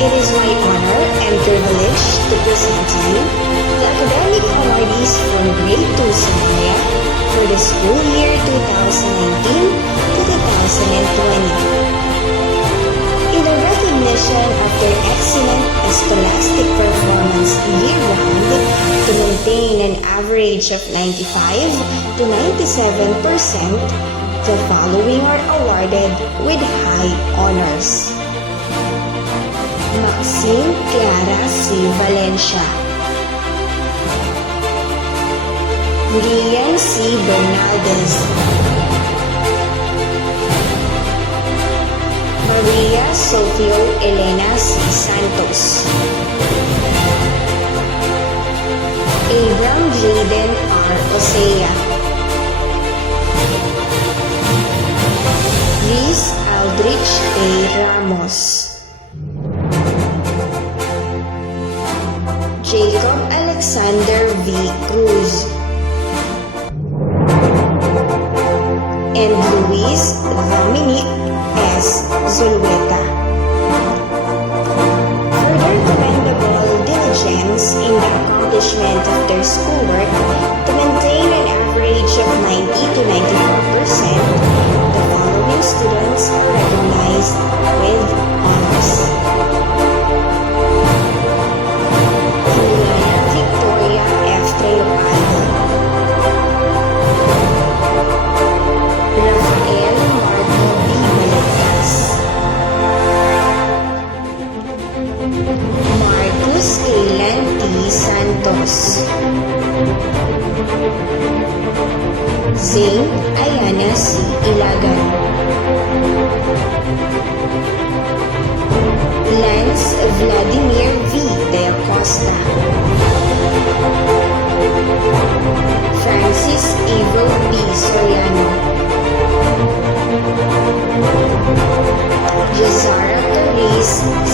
It is my honor and privilege to present to you the academic awardees from Grade 2 Sumaya for the school year 2019 to 2020. In a recognition of their excellent scholastic performance year-round to maintain an average of 95 to 97%, the following are awarded with high honors. Maxine Clara C. Valencia, Rian C. Bernaldez, Maria Sofio Elena C. Santos, Abram Jaden R. Osea, Reese Aldrich A. Ramos, Jacob Alexander V. Cruz, and Luis Dominic S. Zulueta. Further commendable diligence in the accomplishment of their schoolwork to maintain an average of 90 to 94%, the following students are recognized with honors. Victoria F. Treopano, Rafael Marco B. Balagtas, Marcus Kaylan T. Santos, Zane Ayana C. Ilagan, Lance Vladimir V. De Acosta, Francis Evo B. Soriano, Jazara Torres C.